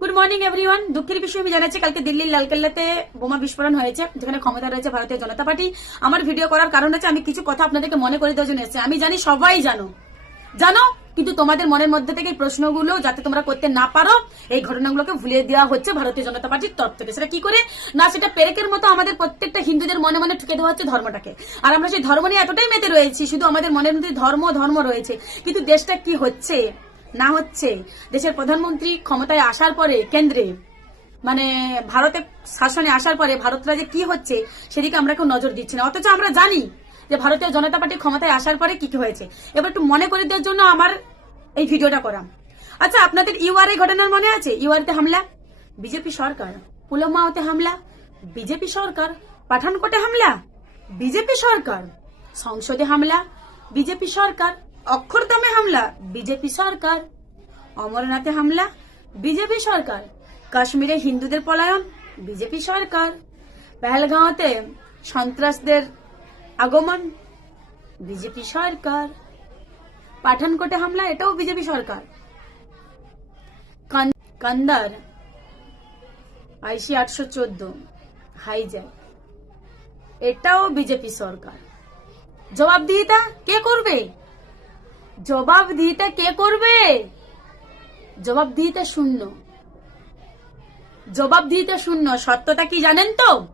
Good morning everyone দুঃখের বিষয় আমি জানাচ্ছি, কালকে দিল্লির লালকেল্লাতে বোমা বিস্ফোরণ হয়েছে, যেখানে ক্ষমতা রয়েছে ভারতীয় জনতা পার্টি। আমার ভিডিও করার কারণ হচ্ছে, আমি কিছু কথা আপনাদেরকে মনে করে দেওয়ার জন্য এসেছি। আমি জানি সবাই জানো। জানো? কিন্তু তোমাদের মনের মধ্যে থেকে প্রশ্নগুলো যাতে তোমরা করতে না পারো, এই ঘটনাগুলোকে ভুলিয়ে দেওয়া হচ্ছে ভারতীয় জনতা পার্টির তরফ থেকে। সেটা কি করে? না, সেটা পেরেকের মতো আমাদের প্রত্যেকটা হিন্দুদের মনে মনে ঠুকে দেওয়া হচ্ছে ধর্মটাকে। আর আমরা সেই ধর্ম নিয়ে এতটাই মেতে রয়েছি, শুধু আমাদের মনের মধ্যে ধর্ম ধর্ম রয়েছে। কিন্তু দেশটা কি হচ্ছে? না হচ্ছে। দেশের প্রধানমন্ত্রী ক্ষমতায় আসার পরে কেন্দ্রে মানে ভারতে শাসনে আসার পরে ভারত রাজ্যে কি হচ্ছে, সেদিকে আমরা কেউ নজর দিচ্ছি না। অথচ আমরা জানি যে ভারতীয় জনতা পার্টি ক্ষমতায় আসার পরে কি কি হয়েছে। এবার একটু মনে করে দেওয়ার জন্য আমার এই ভিডিওটা করা। আচ্ছা আপনাদের ইউআর ঘটনার মনে আছে? ইউআরতে হামলা? বিজেপি সরকার? পুলওয়ামাতে হামলা? বিজেপি সরকার? পাঠানকোটে হামলা? বিজেপি সরকার? সংসদে হামলা? বিজেপি সরকার? অক্ষরদমে হামলা, বিজেপি সরকার। অমরনাথে হামলা, বিজেপি সরকার। কাশ্মীরে হিন্দুদের পলায়ন, বিজেপি সরকার। পেহেলগাঁওতে সন্ত্রাসদের আগমন, বিজেপি সরকার। পাঠানকোটে হামলা, এটাও বিজেপি সরকার। কান- কান্দার, আইসি আটশো চোদ্দ, হাইজ্যাক। এটাও বিজেপি সরকার। জবাবদিহিতা কে করবে? জবাবদিহিতা কে করবে? জবাবদিহিতা শূন্য। জবাবদিহিতা শূন্য সত্যতা কি জানেন তো?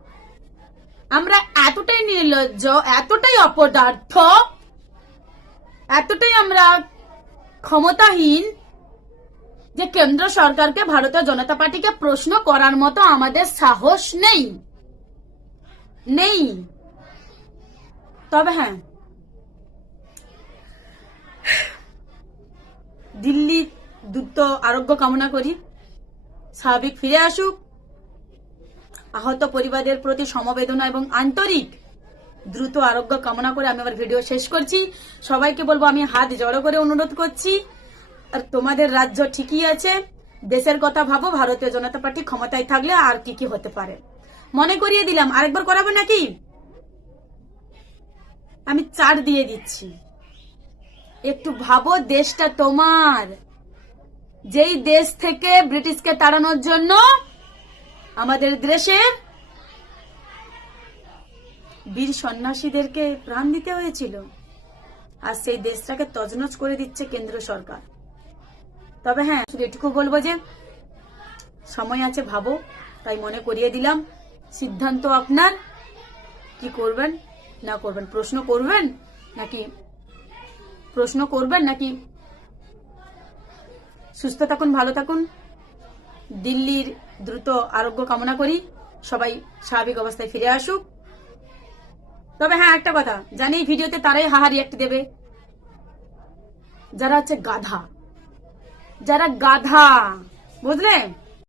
আমরা এতটাই নির্লজ্জ, এতটাই অপদার্থ, এতটাই আমরা ক্ষমতাহীন যে কেন্দ্র সরকারকে ভারতীয় জনতা পার্টিকে প্রশ্ন করার মতো আমাদের সাহস নেই। নেই। তবে হ্যাঁ দিল্লি দ্রুত আরোগ্য কামনা করি। স্বাভাবিক ফিরে আসুক। আহত পরিবারের প্রতি সমবেদনা এবং আন্তরিক দ্রুত আরোগ্য কামনা করে আমি আমার ভিডিও শেষ করছি। সবাইকে বলব, আমি হাত জড়ো করে অনুরোধ করছি। আর তোমাদের রাজ্য ঠিকই আছে। দেশের কথা ভাবো, ভারতীয় জনতা পার্টি ক্ষমতায় থাকলে আর কি কি হতে পারে। মনে করিয়ে দিলাম। আরেকবার করাবো নাকি? আমি চার দিয়ে দিচ্ছি। একটু ভাবো, দেশটা তোমার। যেই দেশ থেকে ব্রিটিশকে তাড়ানোর জন্য আমাদের দেশের বীর সন্ন্যাসীদেরকে প্রাণ দিতে হয়েছিল, আর সেই দেশটাকে তজনজ করে দিচ্ছে কেন্দ্র সরকার। তবে হ্যাঁ শুধু এটুকু বলব যে, সময় আছে, ভাবো, তাই মনে করিয়ে দিলাম। সিদ্ধান্ত আপনার, কি করবেন, না করবেন, প্রশ্ন করবেন, নাকি প্রশ্ন করবেন নাকি? সুস্থ থাকুন, ভালো থাকুন। দিল্লির দ্রুত আরোগ্য কামনা করি। সবাই স্বাভাবিক অবস্থায় ফিরে আসুক। তবে হ্যাঁ একটা কথা। জানি ভিডিওতে তারাই হাহা রিয়াক্ট দেবে। যারা হচ্ছে গাধা। যারা গাধা। বুঝলে